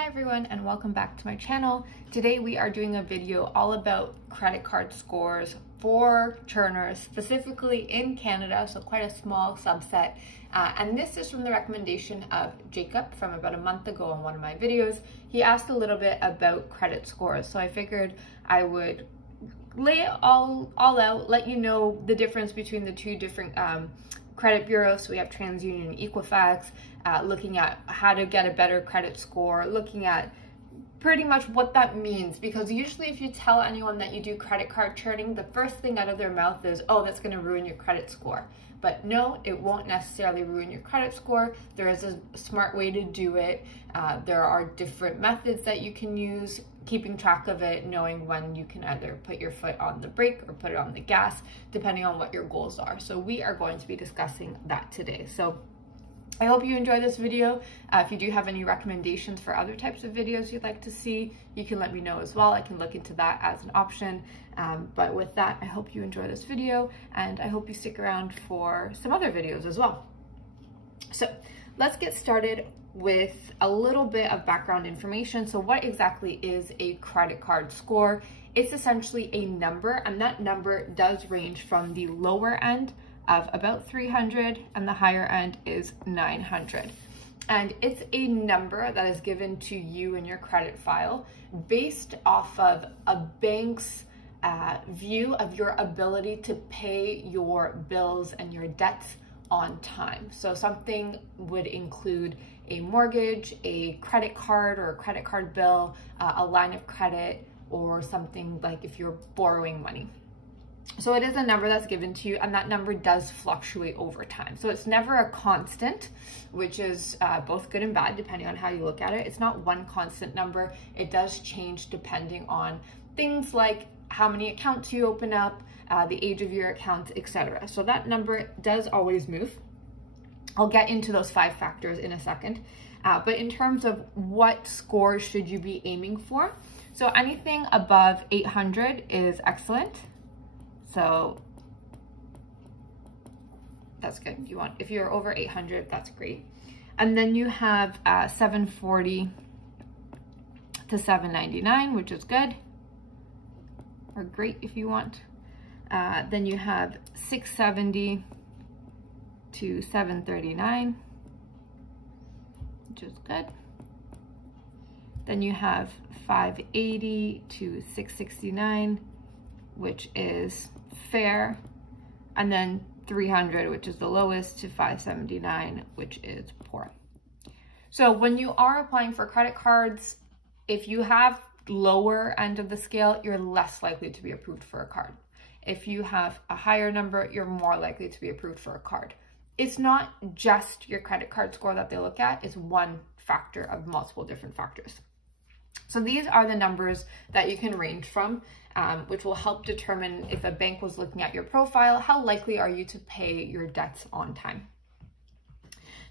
Hi everyone and welcome back to my channel. Today we are doing a video all about credit card scores for churners, specifically in Canada, so quite a small subset. And this is from the recommendation of Jacob from about a month ago on one of my videos. He asked a little bit about credit scores, so I figured I would lay it all out, let you know the difference between the two different credit bureaus. So we have TransUnion and Equifax, looking at how to get a better credit score, looking at pretty much what that means, because usually if you tell anyone that you do credit card churning, the first thing out of their mouth is, oh, that's going to ruin your credit score. But no, it won't necessarily ruin your credit score. There is a smart way to do it. There are different methods that you can use, keeping track of it, knowing when you can either put your foot on the brake or put it on the gas, depending on what your goals are. So we are going to be discussing that today. So I hope you enjoy this video. If you do have any recommendations for other types of videos you'd like to see, you can let me know as well. I can look into that as an option. But with that, I hope you enjoy this video and I hope you stick around for some other videos as well. So let's get started with a little bit of background information. So what exactly is a credit card score? It's essentially a number, and that number does range from the lower end of about 300 and the higher end is 900. And it's a number that is given to you in your credit file based off of a bank's view of your ability to pay your bills and your debts on time. So something would include a mortgage, a credit card or a credit card bill, a line of credit, or something like if you're borrowing money. So it is a number that's given to you, and that number does fluctuate over time. So it's never a constant, which is both good and bad depending on how you look at it. It's not one constant number. It does change depending on things like how many accounts you open up, the age of your account, etc. So that number does always move. I'll get into those 5 factors in a second. But in terms of what scores should you be aiming for? So anything above 800 is excellent. So that's good. If you're over 800, that's great. And then you have 740 to 799, which is good, or great if you want. Then you have 670 to 739, which is good. Then you have 580 to 669, which is fair. And then 300, which is the lowest, to 579, which is poor. So when you are applying for credit cards, if you have lower end of the scale, you're less likely to be approved for a card. If you have a higher number, you're more likely to be approved for a card. It's not just your credit card score that they look at, it's one factor of multiple different factors. So these are the numbers that you can range from, which will help determine if a bank was looking at your profile, how likely are you to pay your debts on time.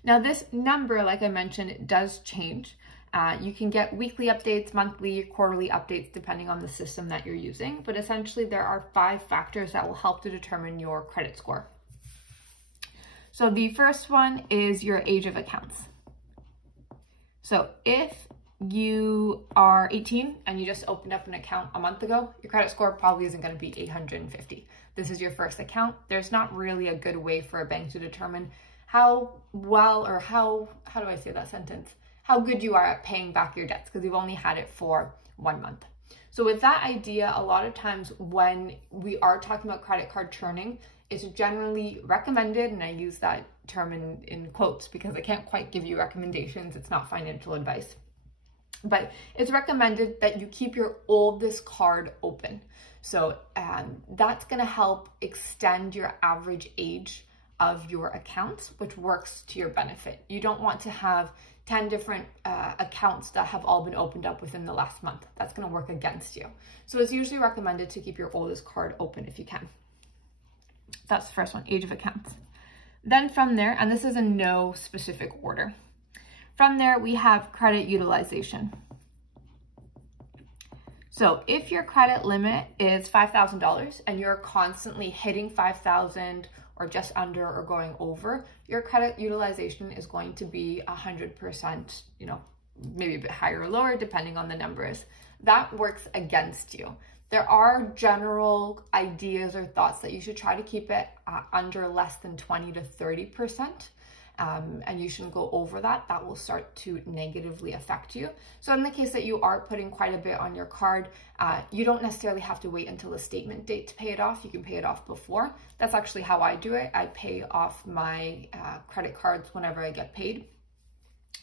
Now this number, like I mentioned, it does change. You can get weekly updates, monthly, quarterly updates, depending on the system that you're using. But essentially there are 5 factors that will help to determine your credit score. So the first one is your age of accounts. So if you are 18 and you just opened up an account a month ago, your credit score probably isn't going to be 850. This is your first account. There's not really a good way for a bank to determine how well, or how do I say that sentence? How good you are at paying back your debts, because you've only had it for 1 month. So with that idea, a lot of times when we are talking about credit card churning, it's generally recommended, and I use that term in quotes because I can't quite give you recommendations. It's not financial advice. But it's recommended that you keep your oldest card open. So that's going to help extend your average age of your accounts, which works to your benefit. You don't want to have 10 different accounts that have all been opened up within the last month. That's going to work against you. So it's usually recommended to keep your oldest card open if you can. That's the first one, age of accounts. Then from there, and this is in no specific order, from there we have credit utilization. So if your credit limit is $5,000 and you're constantly hitting 5,000 or just under or going over, your credit utilization is going to be 100%, maybe a bit higher or lower, depending on the numbers. That works against you. There are general ideas or thoughts that you should try to keep it under less than 20 to 30%. And you shouldn't go over that. That will start to negatively affect you. So in the case that you are putting quite a bit on your card, you don't necessarily have to wait until the statement date to pay it off. You can pay it off before. That's actually how I do it. I pay off my credit cards whenever I get paid,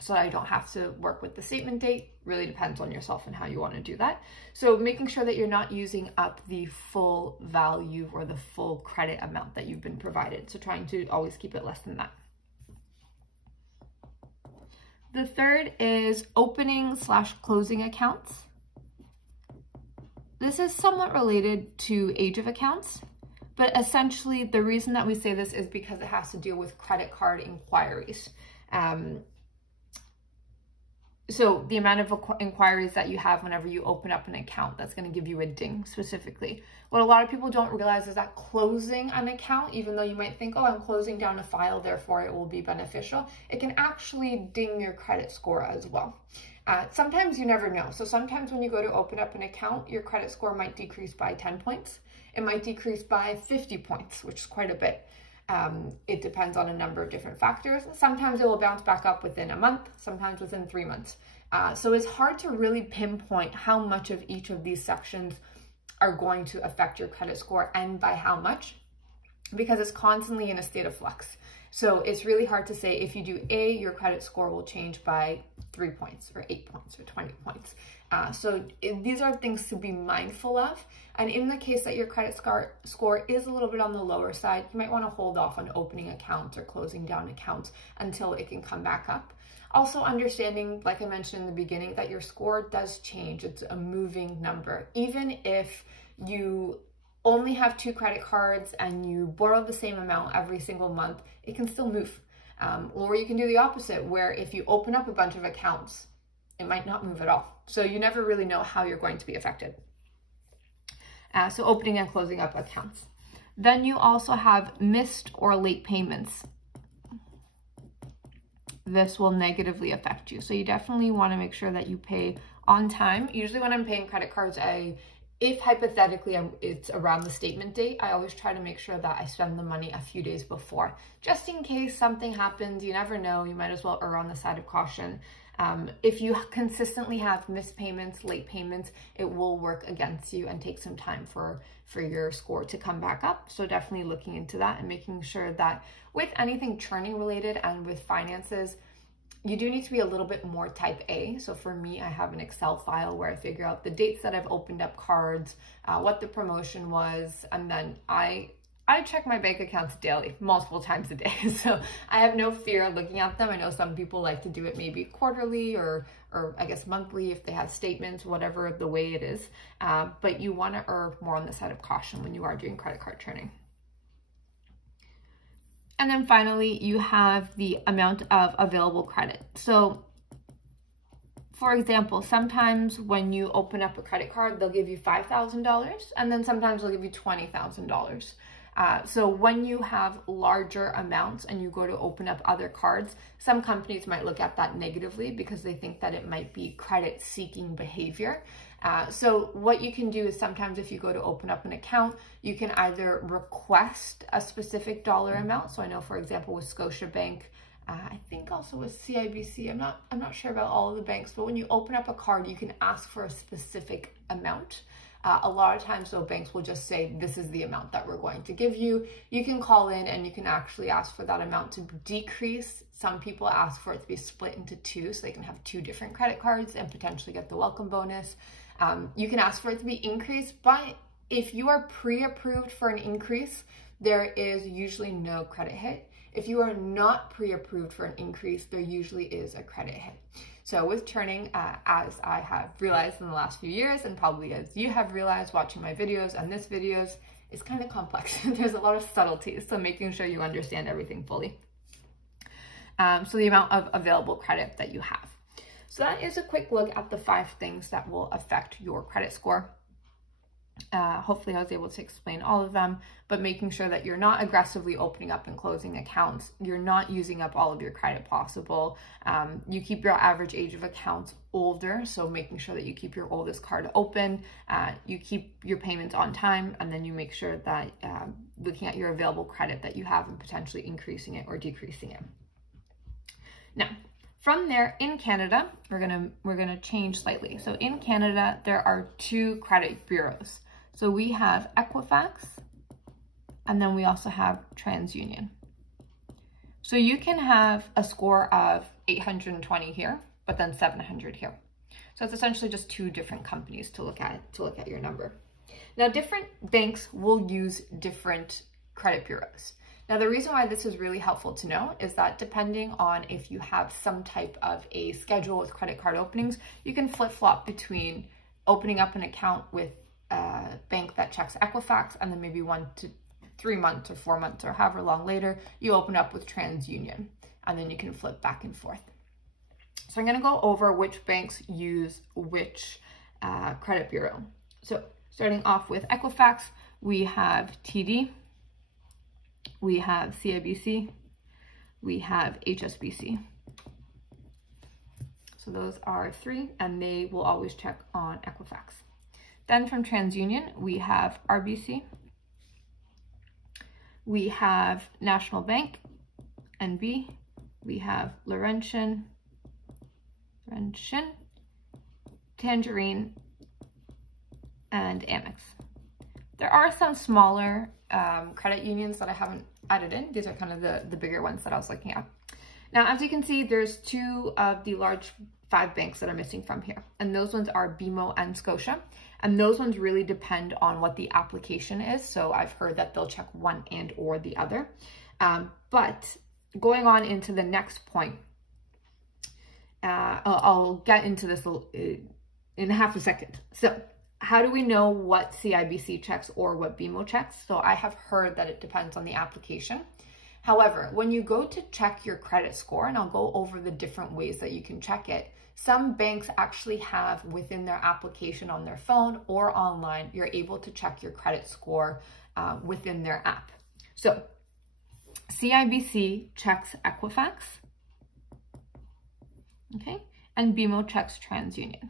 so I don't have to work with the statement date. Really depends on yourself and how you want to do that. So making sure that you're not using up the full value or the full credit amount that you've been provided. So trying to always keep it less than that. The third is opening/closing accounts. This is somewhat related to age of accounts, but essentially the reason that we say this is because it has to deal with credit card inquiries. So the amount of inquiries that you have whenever you open up an account, that's going to give you a ding specifically. What a lot of people don't realize is that closing an account, even though you might think, oh, I'm closing down a file, therefore it will be beneficial, it can actually ding your credit score as well. Sometimes you never know. So sometimes when you go to open up an account, your credit score might decrease by 10 points. It might decrease by 50 points, which is quite a bit. It depends on a number of different factors. Sometimes it will bounce back up within a month, sometimes within 3 months. So it's hard to really pinpoint how much of each of these sections are going to affect your credit score and by how much, because it's constantly in a state of flux. So it's really hard to say if you do A, your credit score will change by 3 points or 8 points or 20 points. These are things to be mindful of. And in the case that your credit score is a little bit on the lower side, you might want to hold off on opening accounts or closing down accounts until it can come back up. Also understanding, like I mentioned in the beginning, that your score does change. It's a moving number. Even if you only have 2 credit cards and you borrow the same amount every single month, it can still move. Or you can do the opposite, where if you open up a bunch of accounts, it might not move at all. So you never really know how you're going to be affected. So opening and closing up accounts. Then you also have missed or late payments. This will negatively affect you. So you definitely want to make sure that you pay on time. Usually when I'm paying credit cards, if hypothetically it's around the statement date, I always try to make sure that I spend the money a few days before. Just in case something happens, you never know, you might as well err on the side of caution. If you consistently have missed payments, late payments, it will work against you and take some time for your score to come back up. So definitely looking into that and making sure that with anything churning related and with finances, you do need to be a little bit more type A. So for me, I have an Excel file where I figure out the dates that I've opened up cards, what the promotion was, and then I check my bank accounts daily, multiple times a day. So I have no fear looking at them. I know some people like to do it maybe quarterly or I guess monthly if they have statements, whatever the way it is. But you want to err more on the side of caution when you are doing credit card churning. And then finally, you have the amount of available credit. So for example, sometimes when you open up a credit card, they'll give you $5,000 and then sometimes they'll give you $20,000. So when you have larger amounts and you go to open up other cards, some companies might look at that negatively because they think that it might be credit seeking behavior. So what you can do is sometimes if you go to open up an account, you can either request a specific dollar amount. So I know, for example, with Scotiabank, I think also with CIBC, I'm not sure about all of the banks, but when you open up a card, you can ask for a specific amount. A lot of times, though, banks will just say, this is the amount that we're going to give you. You can call in and you can actually ask for that amount to decrease. Some people ask for it to be split into 2 so they can have 2 different credit cards and potentially get the welcome bonus. You can ask for it to be increased, but if you are pre-approved for an increase, there is usually no credit hit. If you are not pre-approved for an increase, there usually is a credit hit. So with churning, as I have realized in the last few years, and probably as you have realized watching my videos and this videos, it's kind of complex. There's a lot of subtleties, so making sure you understand everything fully. So the amount of available credit that you have. So that is a quick look at the 5 things that will affect your credit score. Hopefully I was able to explain all of them, but making sure that you're not aggressively opening up and closing accounts. You're not using up all of your credit possible. You keep your average age of accounts older, so making sure that you keep your oldest card open, you keep your payments on time, and then you make sure that looking at your available credit that you have and potentially increasing it or decreasing it. Now, from there, in Canada, we're gonna change slightly. So in Canada, there are 2 credit bureaus. So we have Equifax, and then we also have TransUnion. So you can have a score of 820 here, but then 700 here. So it's essentially just 2 different companies to look at your number. Now, different banks will use different credit bureaus. Now, the reason why this is really helpful to know is that depending on if you have some type of a schedule with credit card openings, you can flip-flop between opening up an account with a bank that checks Equifax, and then maybe 1 to 3 months or 4 months or however long later, you open up with TransUnion, and then you can flip back and forth. So I'm going to go over which banks use which credit bureau. So starting off with Equifax, we have TD, we have CIBC, we have HSBC. So those are 3, and they will always check on Equifax. Then from TransUnion, we have RBC, we have National Bank, NB, we have Laurentian, Tangerine, and Amex. There are some smaller credit unions that I haven't added in. These are kind of the bigger ones that I was looking at. Now, as you can see, there's 2 of the large 5 banks that are missing from here, and those ones are BMO and Scotia, and those ones really depend on what the application is. So I've heard that they'll check one and or the other. But going on into the next point, I'll get into this in half a second. So how do we know what CIBC checks or what BMO checks? So I have heard that it depends on the application. However, when you go to check your credit score, and I'll go over the different ways that you can check it, some banks actually have within their application on their phone or online, you're able to check your credit score within their app. So CIBC checks Equifax, okay, and BMO checks TransUnion.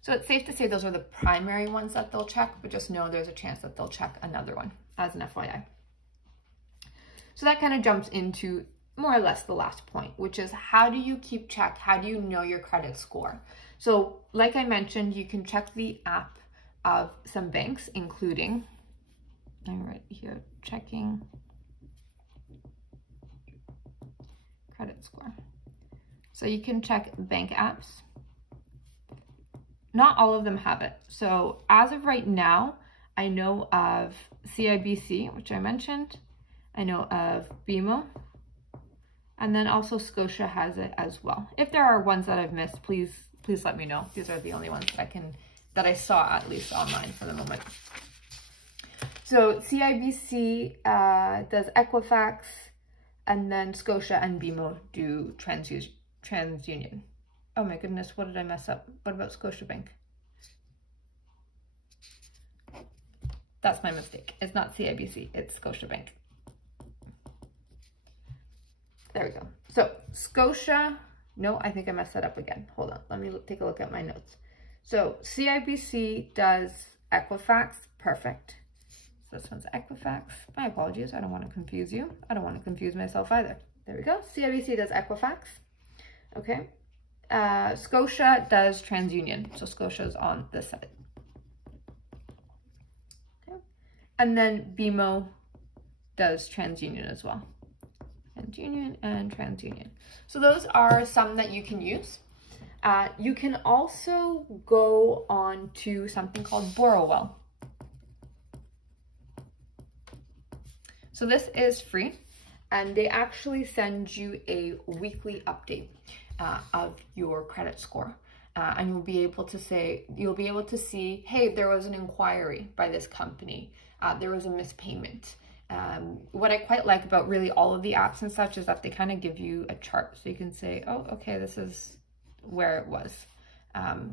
So it's safe to say those are the primary ones that they'll check, but just know there's a chance that they'll check another one as an FYI. So that kind of jumps into more or less the last point, which is how do you keep check? How do you know your credit score? So like I mentioned, you can check the app of some banks, including, I'm right here, checking credit score. So you can check bank apps. Not all of them have it. So as of right now, I know of CIBC, which I mentioned. I know of BMO, and then also Scotia has it as well. If there are ones that I've missed, please let me know. These are the only ones that I saw at least online for the moment. So CIBC does Equifax, and then Scotia and BMO do TransUnion. Oh my goodness, what did I mess up? What about Scotiabank? That's my mistake. It's not CIBC, it's Scotiabank. There we go. So Scotia, no, I think I messed that up again. Hold on, let me take a look at my notes. So CIBC does Equifax, perfect. So this one's Equifax. My apologies, I don't want to confuse you. I don't want to confuse myself either. There we go. CIBC does Equifax, okay. Scotia does TransUnion, so Scotia's on this side. Okay. And then BMO does TransUnion as well. TransUnion and TransUnion. So those are some that you can use. You can also go on to something called Borrowwell. So this is free, and they actually send you a weekly update of your credit score, and you'll be able to see, hey, there was an inquiry by this company, there was a mispayment. What I quite like about really all of the apps and such is that they kind of give you a chart, so you can say, oh, okay, this is where it was.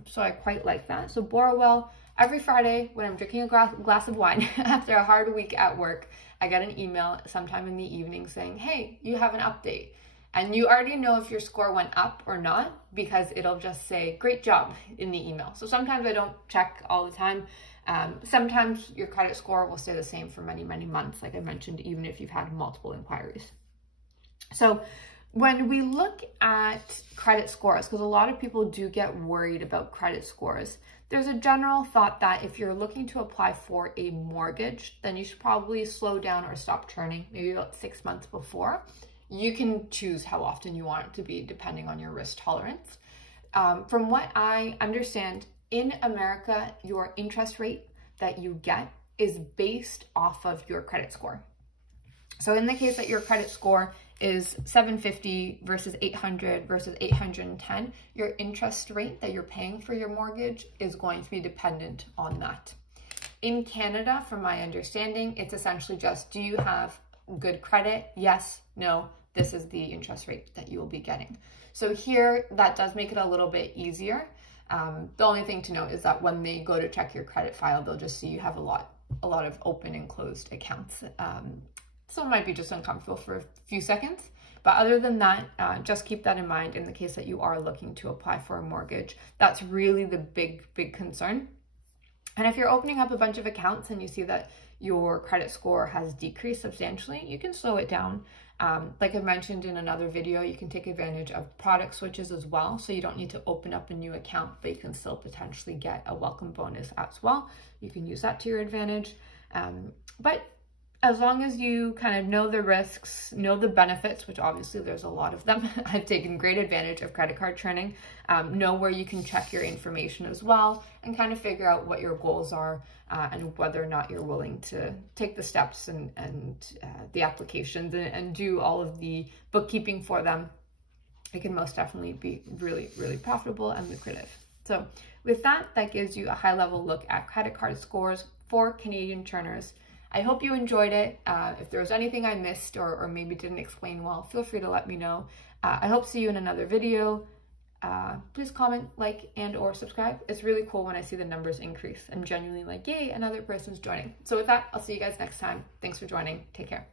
So I quite like that. So borrow well. Every Friday when I'm drinking a glass of wine after a hard week at work, I get an email sometime in the evening saying, hey, you have an update. And you already know if your score went up or not because it'll just say, great job in the email. So sometimes I don't check all the time. Sometimes your credit score will stay the same for many, many months, like I mentioned, even if you've had multiple inquiries. So when we look at credit scores, because a lot of people do get worried about credit scores, there's a general thought that if you're looking to apply for a mortgage, then you should probably slow down or stop churning maybe about 6 months before. You can choose how often you want it to be depending on your risk tolerance. From what I understand, in America, your interest rate that you get is based off of your credit score. So in the case that your credit score is 750 versus 800 versus 810, your interest rate that you're paying for your mortgage is going to be dependent on that. In Canada, from my understanding, it's essentially just, do you have good credit? Yes, no, this is the interest rate that you will be getting. So here, that does make it a little bit easier. The only thing to note is that when they go to check your credit file, they'll just see you have a lot of open and closed accounts. So it might be just uncomfortable for a few seconds. But other than that, just keep that in mind in the case that you are looking to apply for a mortgage. That's really the big concern. And if you're opening up a bunch of accounts and you see that your credit score has decreased substantially, you can slow it down. Like I mentioned in another video, you can take advantage of product switches as well. So you don't need to open up a new account, but you can still potentially get a welcome bonus as well. You can use that to your advantage. But as long as you kind of know the risks, know the benefits, which obviously there's a lot of them. I've taken great advantage of credit card churning. Know where you can check your information as well and kind of figure out what your goals are and whether or not you're willing to take the steps and the applications and do all of the bookkeeping for them. It can most definitely be really, really profitable and lucrative. So with that, that gives you a high-level look at credit card scores for Canadian churners. I hope you enjoyed it. If there was anything I missed or maybe didn't explain well, feel free to let me know. I hope to see you in another video. Please comment, like, and or subscribe. It's really cool when I see the numbers increase. I'm genuinely like, yay, another person's joining. So with that, I'll see you guys next time. Thanks for joining. Take care.